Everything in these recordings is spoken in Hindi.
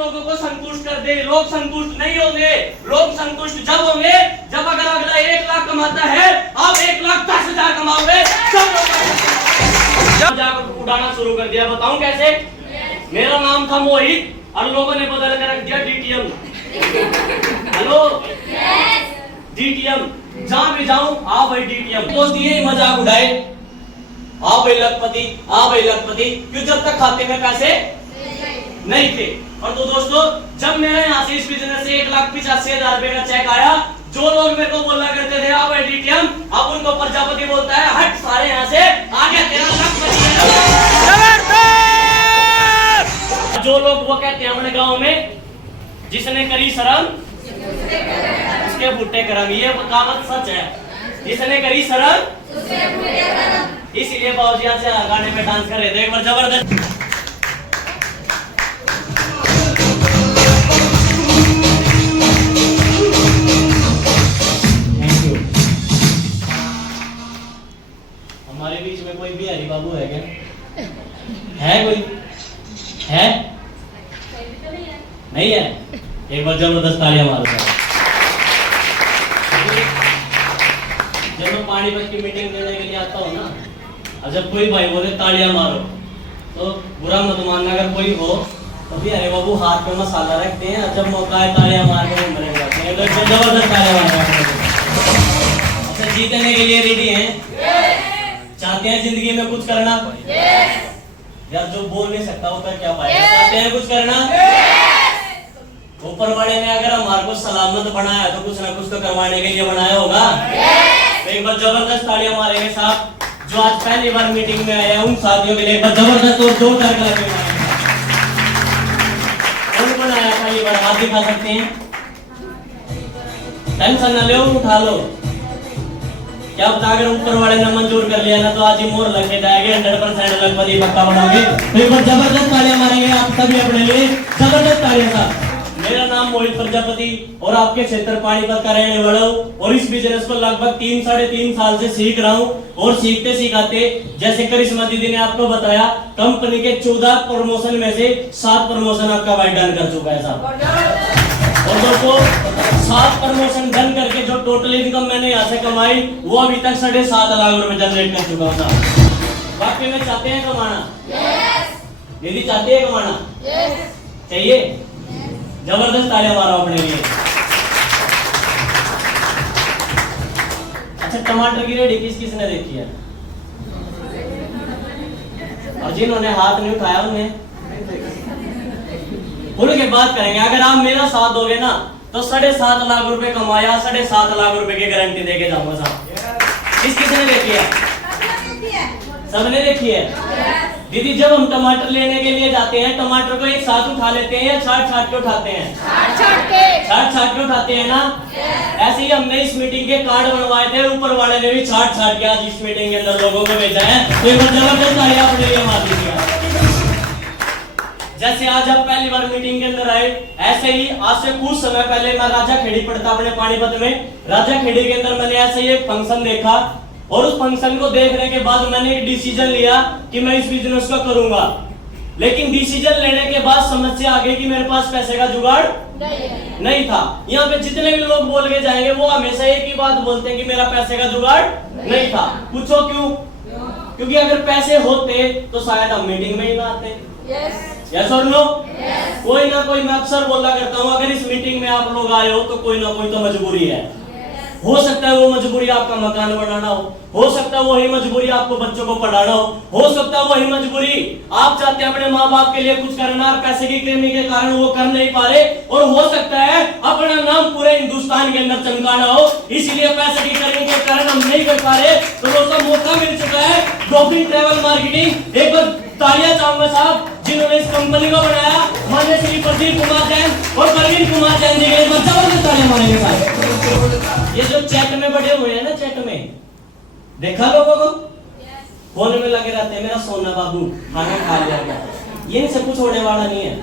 लोगों को संतुष्ट कर दे। लोग संतुष्ट नहीं होंगे, लोग संतुष्ट जब होंगे जब अगर अगला 1 लाख कमाता है, आप 1,10,000 कमाओगे, सब लोग जाकर उड़ाना शुरू कर दिया। बताऊं कैसे? मेरा नाम था मोहित और लोगों ने बदल कर रख दिया डीटीएम। हेलो, डीटीएम, जहां भी जाऊं आ भाई डीटीएम। दोस्त ये मजाक उड़ाए, आ भाई लखपति, आ भाई लखपति, क्यों? जब तक खाते में पैसे नहीं थे। और तो दोस्तों, जब मेरे यहाँ से इस बिजनेस से 1,85,000 रुपए का चेक आया, जो लोग मेरे को बोला करते थे आ भाई डीटीएम, अब उनको प्रजापति बोलता है हट सारे यहाँ से, आगे तेरा लखपति है। जो लोग वो कहते हैं अपने गांव में, जिसने करी शर्म उसके भुट्टे करम, ये कहावत सच है। जिसने करी शर्म, इसीलिए बाबूजी आज से गाने में डांस कर रहे थे एक बार जबरदस्त। हमारे बीच में कोई बिहारी बाबू है क्या? है कोई? है? नहीं है? एक बार जबरदस्त तालियां मारो। जब मैं पानीपत की मीटिंग देने के लिए आता हूँ ना, और जब कोई भाई बोले तालियां मारो, तो बुरा मत मानना अगर कोई हो तो भी अरे बाबू हाथ में मसाला रखते हैं, और जब मौका है तालियां मार के हम बने जाते हैं। तो जबरदस्त तालियां मारो। अच्छा, जीतने के लिए रेडी हैं? चाहते हैं जिंदगी में कुछ करना? यार जो बोल नहीं सकता वो कर क्या पाएगा? चाहते हैं कुछ करना? ऊपर वाले ने अगर हमारे को सलामत बनाया तो कुछ ना कुछ तो करवाने के लिए बनाया होगा। तो एक बार जबरदस्त तालियां मारेंगे साहब जो आज पहली बार मीटिंग में आए हैं, उन साथियों के लिए एक बार जबरदस्त और जोरदार तालियां मारेंगे। कौन बनाया पहली बार? हाथ दिखा सकते हैं? टेंशन ना लो, उठा लो। क्या पता अगर ऊपर वाले ने मंजूर कर लिया ना तो आज ही मोर लग के जाएगा, 100% लखपति पक्का बनाओगे। तो एक बार जबरदस्त तालियां मारेंगे आप सभी अपने लिए, जबरदस्त तालियां साहब। मेरा नाम मोहित प्रजापति और आपके क्षेत्र पानीपत का रहने वाला हूँ, और इस बिजनेस को लगभग 3-3.5 साल से सीख रहा हूँ। और सीखते सिखाते जैसे करिश्मा दीदी ने आपको बताया, कंपनी के 14 प्रमोशन में से 7 प्रमोशन आपका भाई डन कर चुका है साहब। और दोस्तों 7 प्रमोशन डन करके जो टोटल इनकम मैंने यहाँ से कमाई वो अभी तक 7.5 लाख रुपए जनरेट कर चुका था। वाकई में चाहते हैं कमाना? दीदी चाहते हैं कमाना? चाहिए? जबरदस्त तालियां मारो अपने लिए। अच्छा, टमाटर की रेडी किस किसने देखी है? और जिन्होंने हाथ नहीं उठाया उन्हें खुल के बात करेंगे। अगर आप मेरा साथ दोगे ना तो 7.5 लाख रुपए कमाया, 7.5 लाख रुपए की गारंटी देके जाऊंगा साहब। किस किसने देखी है? सबने देखी है। दीदी जब हम टमाटर लेने के लिए जाते हैं, टमाटर को एक साथ उठा लेते हैं या छाट के उठाते हैं? छाट के उठाते हैं ना। ऐसे ही हमने इस मीटिंग के कार्ड बनवाए थे, ऊपर वाले ने भी छाट के आज इस मीटिंग के अंदर लोगों को भेजा है। तो एक बार जबरदस्त तालियां अपने लिए मार दीजिए। जैसे आज आप पहली बार मीटिंग के अंदर आए, ऐसे ही आज से कुछ समय पहले मैं राजा खेड़ी पढ़ता अपने पानीपत में। राजा खेड़ी के अंदर मैंने ऐसे ही एक फंक्शन देखा, और उस फंक्शन को देखने के बाद मैंने एक डिसीजन लिया कि मैं इस बिजनेस को करूंगा। लेकिन डिसीजन लेने के बाद समस्या आ गई कि मेरे पास पैसे का जुगाड़ नहीं था। यहाँ पे जितने भी लोग बोल के जाएंगे वो हमेशा एक ही बात बोलते हैं कि मेरा पैसे का जुगाड़ नहीं था। पूछो क्यों? क्योंकि अगर पैसे होते तो शायद हम मीटिंग में ही ना आते। यस और नो? कोई ना कोई, मैं अक्सर बोला करता हूँ, अगर इस मीटिंग में आप लोग आए हो तो कोई ना कोई तो मजबूरी है। हो सकता है वो मजबूरी आपका मकान बनाना हो सकता है वही मजबूरी आपको बच्चों को पढ़ाना हो सकता है वही मजबूरी आप चाहते हैं अपने माँ बाप के लिए कुछ करना, और पैसे की कमी के कारण वो कर नहीं पा रहे, और हो सकता है अपना नाम पूरे हिंदुस्तान के अंदर चमकाना हो, इसीलिए पैसे की कमी के कारण हम नहीं कर पा रहे। तो दोस्तों मौका मिल चुका है, गोविंद ट्रैवल मार्केटिंग। एक बार तालियां चाहूंगा साहब जिन्होंने इस कंपनी को बनाया, माननीय श्री प्रदीप कुमार जैन और प्रवीण कुमार जैन जी के। जबरदस्त तालियां मारेंगे साहब। ये जो चैट में बैठे हुए हैं ना, चैट में देखा लोगों को फोन में लगे रहते हैं, मेरा सोना बाबू खाना खा लिया क्या? ये सब कुछ होने वाला नहीं है।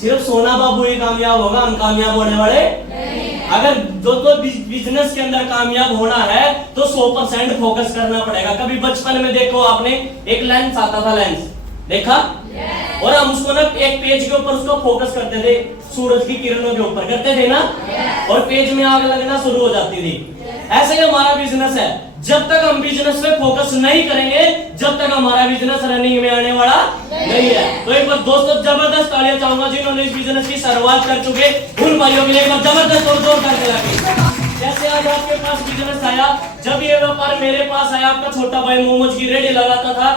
सिर्फ सोना बाबू ही कामयाब होगा, हम कामयाब होने वाले नहीं। अगर जो बिजनेस के अंदर कामयाब होना है तो 100% फोकस करना पड़ेगा। कभी बचपन में देखो आपने एक लेंस आता था, लेंस देखा? और हम उसको ना एक पेज के ऊपर उसको फोकस करते थे, सूरज की किरणों के ऊपर करते थे ना, और पेज में आग लगना शुरू हो जाती थी। ऐसे ही हमारा बिजनेस है, जब तक हम बिजनेस पे फोकस नहीं करेंगे, जब तक हमारा बिजनेस रनिंग में आने वाला नहीं है। तो एक बार दोस्तों जबरदस्त तालियां चाहूंगा जिन्होंने इस बिजनेस की शुरुआत कर चुके उन भाइयों के लिए, एक बार जबरदस्त और जोर करके लगे। जैसे आज आपके पास बिजनेस आया, जब ये व्यापार मेरे पास आया, आपका छोटा भाई मोमोज की रेडी लगाता था,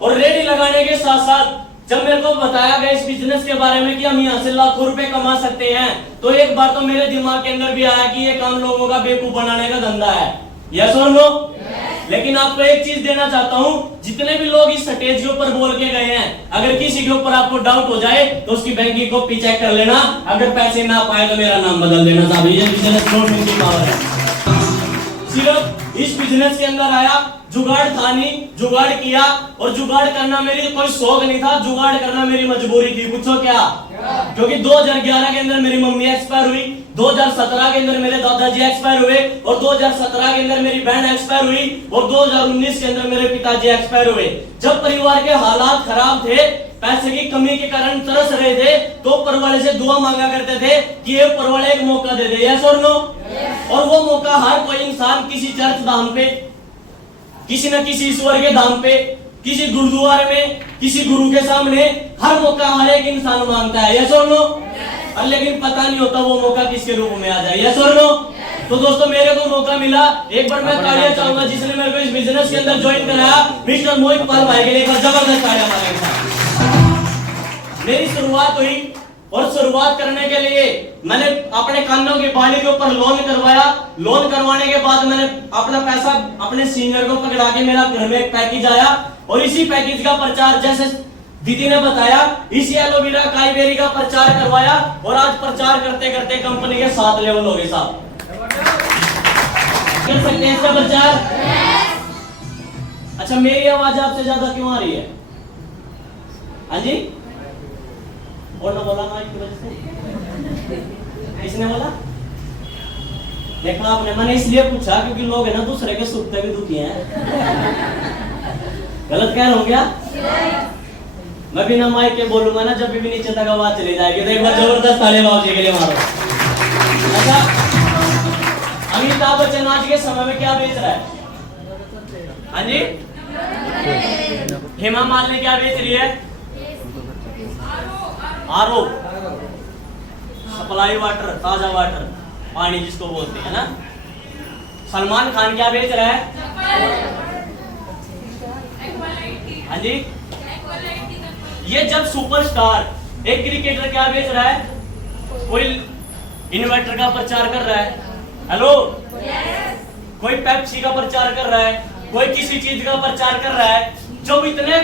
और रेडी लगाने के साथ साथ जब मेरे को बताया गया इस बिजनेस के बारे में कि हम यहाँ से लाखों रुपए कमा सकते हैं, तो एक बार तो मेरे दिमाग के अंदर भी आया कि ये काम लोगों का बेवकूफ बनाने का धंधा है। यस और नो? लेकिन आपको एक चीज देना चाहता हूँ, जितने भी लोग इस स्टेज के ऊपर बोल के गए हैं, अगर किसी के ऊपर आपको डाउट हो जाए तो उसकी बैंकिंग कॉपी चेक कर लेना, अगर पैसे ना पाए तो मेरा नाम बदल देना साहब। ये बिजनेस नोट की पावर है। सिर्फ इस बिजनेस के अंदर आया, जुगाड़ था नहीं, जुगाड़ किया, और जुगाड़ करना मेरी कोई शौक नहीं था, जुगाड़ करना मेरी मजबूरी थी। पूछो क्या? क्योंकि 2011 के अंदर मेरी मम्मी एक्सपायर हुई, 2017 के अंदर मेरे दादाजी एक्सपायर हुए, और 2017 के अंदर मेरी बहन एक्सपायर हुई, और 2019 के अंदर मेरे पिताजी एक्सपायर हुए। जब परिवार के हालात खराब थे, पैसे की कमी के कारण तरस रहे थे, तो ऊपर वाले से दुआ मांगा करते थे कि ये ऊपर वाले एक मौका दे दे। यस और नो? और वो मौका हर कोई इंसान किसी चर्च धाम पे, किसी न किसी ईश्वर के धाम पे, किसी गुरुद्वारे में, किसी गुरु के सामने, हर मौका हर एक इंसान मांगता है। यस और नो? और लेकिन पता नहीं होता वो मौका किसके रूप में आ जाए। यस और नो? तो दोस्तों मेरे को मौका मिला, एक बार मैं तालियां चाहूंगा जिसने मेरे को इस बिजनेस के अंदर ज्वाइन कराया, मिस्टर मोहित पाल भाई के लिए जबरदस्त तालियां मारेंगे। मेरी शुरुआत हुई, और शुरुआत करने के लिए मैंने अपने कानों की बाली के ऊपर लोन करवाया। लोन करवाने के बाद मैंने अपना पैसा अपने सीनियर को पकड़ा के मेरा घर में एक पैकेज आया, और इसी पैकेज का प्रचार, जैसे दीदी ने बताया, इसी एलोवेरा काईबेरी का प्रचार करवाया, और आज प्रचार करते करते कंपनी के 7 लेवल हो गए साहब। कर सकते हैं इसका प्रचार? अच्छा, मेरी आवाज आपसे ज्यादा क्यों आ रही है? हाँ जी, और ना बोला माइक की वजह से? किसने बोला? देखा आपने, मैंने इसलिए पूछा क्योंकि लोग है ना दूसरे के सुख पे भी दुखी हैं। गलत कह रहा हूं क्या? मैं बिना माइक के बोलूंगा ना, जब भी नीचे तक आवाज चली जाएगी। तो एक बार जबरदस्त तालियां बाबूजी के लिए मारो। अच्छा, अमिताभ बच्चन आज के समय में क्या बेच रहा है? हाँ जी, हेमा मालिनी क्या बेच रही है? आरओ, सप्लाई वाटर, ताजा वाटर, पानी जिसको बोलते हैं ना। सलमान खान क्या बेच रहा है? हाँ जी, ये जब सुपरस्टार एक क्रिकेटर क्या बेच रहा है? कोई इन्वर्टर का प्रचार कर रहा है, हेलो, कोई पेप्सी का प्रचार कर रहा है, कोई किसी चीज का प्रचार कर रहा है। जब इतने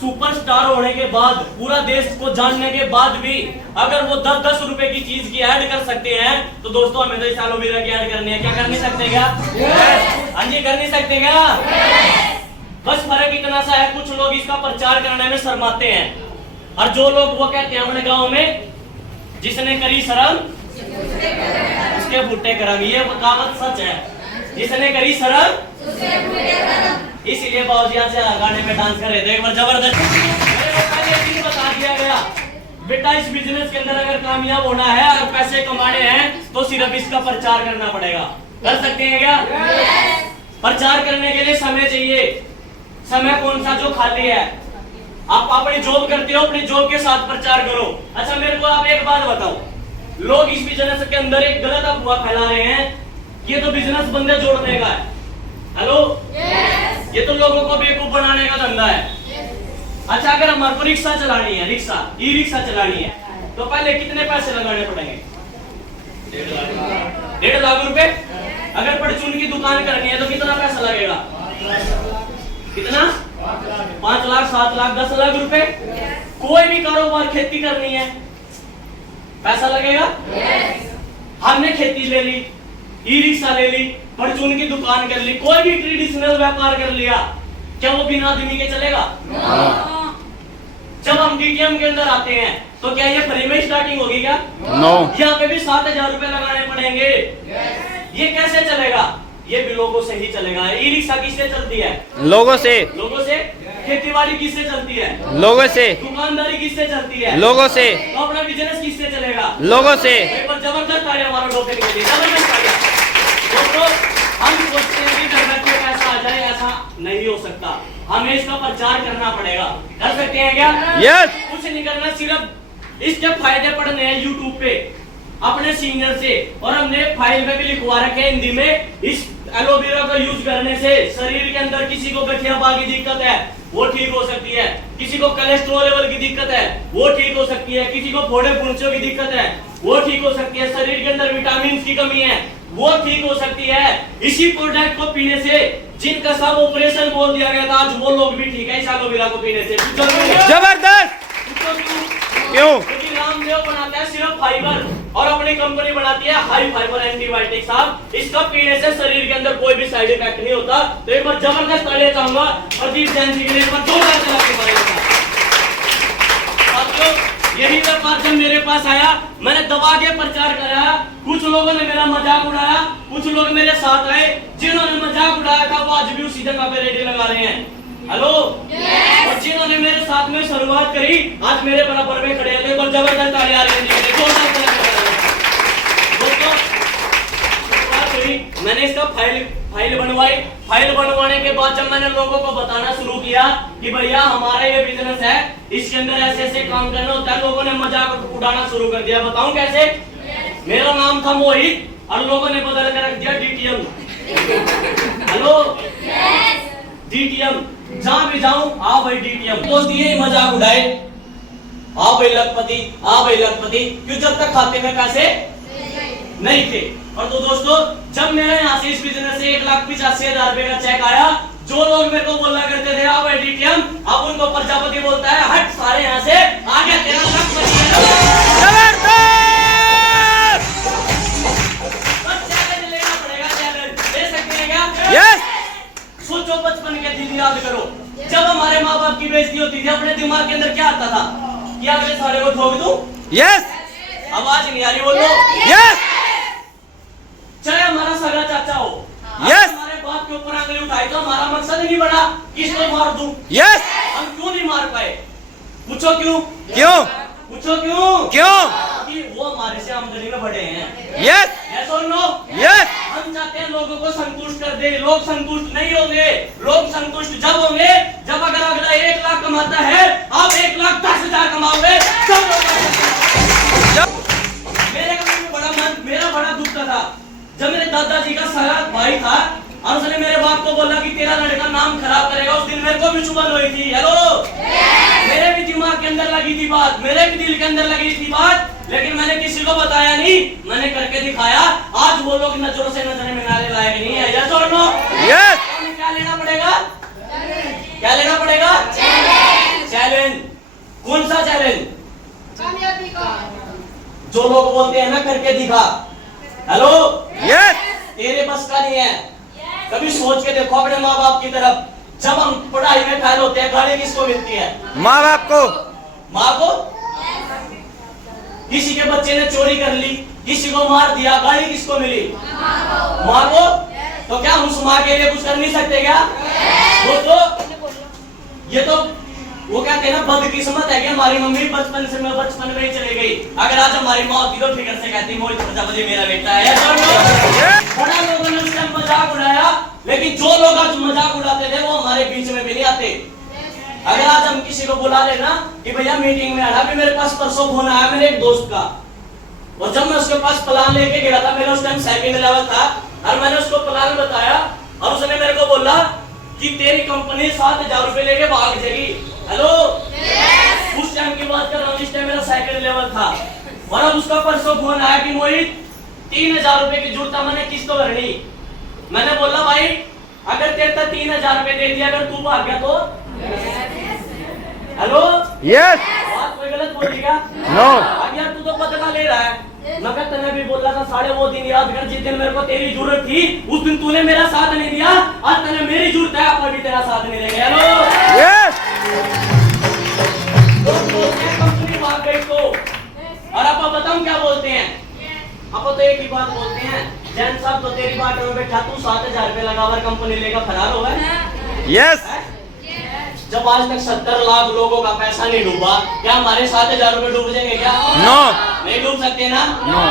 सुपरस्टार होने के बाद, पूरा देश को जानने के बाद भी अगर वो 10-10 रुपए की चीज की ऐड कर सकते हैं, तो दोस्तों हमें तो इस एलोवेरा की ऐड करनी है। क्या कर नहीं सकते क्या? हाँ जी, कर नहीं सकते क्या? बस फर्क इतना सा है, कुछ लोग इसका प्रचार करने में शर्माते हैं, और जो लोग वो कहते हैं अपने गाँव में, जिसने करी शर्म उसके फुटे करम। ये कहावत सच है, जिसने करी शर्म। इसीलिए बाबूजी आज गाने में डांस कर रहे थे। एक बार जबरदस्त पहले बता दिया गया, बेटा इस बिजनेस के अंदर अगर कामयाब होना है और पैसे कमाने हैं, तो सिर्फ इसका प्रचार करना पड़ेगा। कर सकते हैं क्या? प्रचार करने के लिए समय चाहिए। समय कौन सा? जो खाली है। आप अपनी जॉब करते हो, अपनी जॉब के साथ प्रचार करो। अच्छा, मेरे को आप एक बात बताओ, लोग इस बिजनेस के अंदर एक गलत अफवाह फैला रहे हैं, ये तो बिजनेस बंदे जोड़ने का है। हेलो, ये तो लोगों को बेवकूफ बनाने का धंधा है। अच्छा, अगर हमारे को रिक्शा चलानी है, रिक्शा, ई रिक्शा चलानी है, तो पहले कितने पैसे लगाने पड़ेंगे? 1.5 लाख रुपए। अगर परचून की दुकान करनी है तो कितना पैसा लगेगा? कितना? 5 लाख, 7 लाख, 10 लाख रुपए। कोई भी कारोबार, खेती करनी है, पैसा लगेगा। हमने खेती ले ली, ई रिक्शा ले ली, परचून की दुकान कर ली, कोई भी ट्रेडिशनल व्यापार कर लिया, क्या वो बिना आदमी के चलेगा? जब हम डीटीएम के अंदर आते हैं तो क्या ये फ्री में स्टार्टिंग होगी क्या? यहाँ पे भी 7,000 रुपए लगाने पड़ेंगे। ये कैसे चलेगा? ये भी लोगों से ही चलेगा। ई रिक्शा किससे चलती है? लोगों से। लोगों से। खेतीबाड़ी किससे चलती है? लोगों से। दुकानदारी किससे चलती है? लोगों से। तो अपना बिजनेस किससे चलेगा? लोगों से। एक बार जबरदस्त तालियां हमारा डॉक्टर के लिए, जबरदस्त तालियां। दोस्तों हम सोचते हैं कि घर बैठे पैसा आ जाए, ऐसा नहीं हो सकता। हमें इसका प्रचार करना पड़ेगा। कर सकते हैं क्या? यस। कुछ नहीं करना, सिर्फ इसके फायदे पढ़ने हैं यूट्यूब पे अपने सीनियर से, और हमने फाइल में भी लिखवा रखे हैं हिंदी में। इस एलोवेरा का यूज करने से शरीर के अंदर किसी को गठियापा की दिक्कत है वो ठीक हो सकती है, किसी को कोलेस्ट्रॉल लेवल की दिक्कत है वो ठीक हो सकती है, किसी को फोड़े फुंसियों की दिक्कत है वो ठीक हो सकती है, शरीर के अंदर विटामिन की कमी है वो ठीक हो सकती है। इसी प्रोडक्ट को पीने से जिनका सब ऑपरेशन बोल दिया गया था, आज वो लोग भी ठीक है इस एलोवेरा को पीने से। जबरदस्त। क्यों? क्योंकि रामदेव बनाता है सिर्फ फाइबर, और अपनी कंपनी बनाती है हाई फाइबर एंटीबायोटिक। साहब इसका पीने से शरीर के अंदर कोई भी साइड इफेक्ट नहीं होता। तो एक बार जबरदस्त तालियां चाहूंगा अजीत जैन जी के लिए, एक बार जोरदार तालियां के बारे में। साथियों यही व्यापार जब मेरे पास आया, मैंने दबा के प्रचार कराया, कुछ लोगों ने मेरा मजाक उड़ाया, कुछ लोग मेरे साथ आए, जिन्होंने मजाक उड़ाया था वो आज भी उसी जगह पे रेडी लगा रहे हैं। हेलो और जिन्होंने मेरे साथ में शुरुआत करी आज मेरे बराबर में खड़े हैं। और जबरदस्त तालियां आ रही हैं। दोस्तों शुरुआत हुई, मैंने इसका फाइल बनवाई। फाइल बनवाने के बाद जब मैंने लोगों को बताना शुरू किया कि भैया हमारा ये बिजनेस है, इसके अंदर ऐसे ऐसे काम करना होता है, लोगों ने मजाक उड़ाना शुरू कर दिया। बताऊं कैसे? मेरा नाम था मोहित और लोगों ने बदल कर रख दिया डीटीएम। हेलो डीटीएम, जहां भी जाऊं आ भाई डीटीएम। दोस्त ये मजाक उड़ाए, आ भाई लखपति, आ भाई लखपति, क्यों? जब तक खाते में पैसे नहीं थे। और तो दोस्तों जब मेरे यहाँ से इस बिजनेस से 1,85,000 रुपए का चेक आया, जो लोग मेरे को बोला करते थे आ भाई डीटीएम, अब उनको प्रजापति बोलता है हट सारे यहाँ से, आ गया तेरा लखपति। चैलेंज लेना पड़ेगा, चैलेंज ले सकते हैं क्या? यस। सोचो बचपन के दिन याद करो, जब हमारे माँ बाप की बेइज्जती होती थी अपने दिमाग के अंदर क्या आता था कि अगले सारे को ठोक दूं? यस। आवाज नहीं आ रही, बोलो यस। चाहे हमारा सगा चाचा हो, यस। हमारे बाप के ऊपर आंगली उठाई तो हमारा मकसद नहीं बना किसको मार दूं। यस। हम क्यों नहीं मार पाए? पूछो क्यों? क्यों? पूछो क्यों? क्यों? कि वो हमारे से आमदनी में बढ़े हैं। यस। यस और नो? यस। हम चाहते हैं लोगों को संतुष्ट कर दे। लोग संतुष्ट नहीं होंगे, लोग संतुष्ट जब होंगे जब अगर अगला 1 लाख कमाता है, आप 1,10,000 कमाओगे तब मेरा बड़ा दुख था जब मेरे दादाजी का सगा भाई था और उसने मेरे बाप को बोला कि तेरा लड़का नाम खराब करेगा। उस दिन मेरे को भी चुभन हुई थी। हेलो मेरे भी दिमाग के अंदर लगी थी बात, मेरे भी दिल के अंदर लगी थी बात, लेकिन मैंने किसी को बताया नहीं, मैंने करके दिखाया। आज वो लोग नजरों से नजरें मिलाने लायक नहीं है। यस और नो? यस। क्या लेना पड़ेगा? क्या लेना पड़ेगा? चैलेंज। कौन सा चैलेंज? कामयाबी का। जो लोग बोलते हैं ना करके दिखा। Hello yes. तेरे बस का नहीं है। कभी सोच के देखो अपने माँ बाप की तरफ, जब हम पढ़ाई में फेल होते हैं गाड़ी किसको मिलती है? माँ बाप को। माँ को। किसी के बच्चे ने चोरी कर ली, किसी को मार दिया, गाड़ी किसको मिली? माँ को। तो क्या हम उस माँ के लिए कुछ कर नहीं सकते क्या? दोस्तों ये तो वो कहते हैं ना बदकिस्मत है कि हमारी मम्मी बचपन में ही चली गई। अगर आज हमारी माँ होती तो फिक्र से कहती मोहित प्रजापति मेरा बेटा है। बड़ा लोगों ने उसका मजाक उड़ाया, लेकिन जो लोग आज मजाक उड़ाते थे वो हमारे बीच में भी नहीं आते। अगर आज हम किसी को बुला लेना कि भैया मीटिंग में आना, भी मेरे पास परसों फोन आया मेरे एक दोस्त का, और जब मैं उसके पास प्लान लेके गया था, मेरा उस टाइम 2nd लेवल था, और मैंने उसको प्लान बताया और उसने मेरे को बोला कि तेरी कंपनी 7,000 रुपए लेके भाग जाएगी। हेलो उस टाइम की बात कर रहा हूँ, इस टाइम मेरा 2nd लेवल था, और अब उसका परसों फोन आया कि मोहित 3,000 रुपए की जरूरत है, मैंने किस्त तो भरनी। मैंने बोला भाई अगर तेरे तक 3,000 रुपए दे दिया, अगर तू भाग गया तो? Hello yes. बात कोई गलत बोलेगा? नो। अब यार तू तो बदला ले रहा है। मगर तूने भी बोला था साढ़े वो दिन याद कर जिस दिन मेरे को तेरी जरूरत थी, उस दिन तूने मेरा साथ नहीं दिया, आज तूने मेरी जरूरत है अब भी तेरा साथ नहीं देंगे। Hello yes. कंपनी भाग गई तो, और आप बताऊं क्या बोलते हैं? अपन तो एक ही बात बोलते हैं, जैन साहब तो तेरी बात में बैठा, तू 7,000 रुपये लगाकर कंपनी लेकर फरार हो गए। यस जब आज तक 70 लाख लोगों का पैसा नहीं डूबा, क्या हमारे 7,000 रुपये डूब जाएंगे क्या? नो नहीं डूब सकते ना। नो